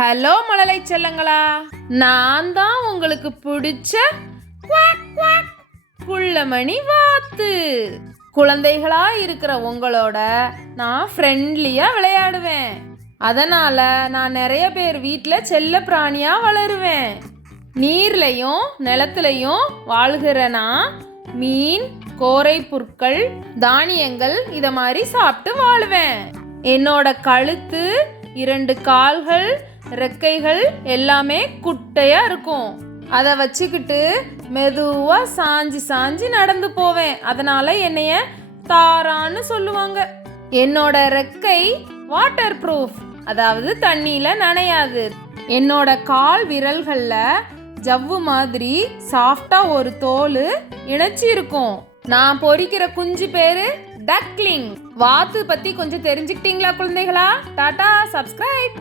Hello மழலை செல்லங்களா, நான் தான் உங்களுக்கு பிடிச்ச குவாக் குவாக் குள்ளமணி வாத்து. குழந்தைகளா இருக்கிற உங்களோட நான் ஃப்ரெண்ட்லியா விளையாடுவேன். அதனால நான் நிறைய பேர் வீட்டில் செல்ல பிராணியா வளருவேன். நீர்லையும் நிலத்துலையும் வாழ்கிறனா மீன், கோரை புற்கள், தானியங்கள் இத மாதிரி சாப்பிட்டு வாழுவேன். என்னோட கழுத்து, 2 கால்கள், ரெக்கைகள் எல்லாமே குட்டையா இருக்கும். அதை வச்சுக்கிட்டு மெதுவா சாஞ்சி சாஞ்சி நடந்து போவேன். அதனால என்னைய தாரான்னு சொல்லுவாங்க. என்னோட ரெக்கை வாட்டர் ப்ரூஃப், அதாவது தண்ணியில நனையாது. என்னோட கால் விரல்கள்ல ஜவ்வு மாதிரி சாஃப்டா ஒரு தோல் இணைச்சி இருக்கும். நான் பொரிக்கிற குஞ்சு பேரு டக்லிங். வாத்து பத்தி கொஞ்சம் தெரிஞ்சுக்கிட்டீங்களா குழந்தைகளா? டாடா, சப்ஸ்கிரைப்.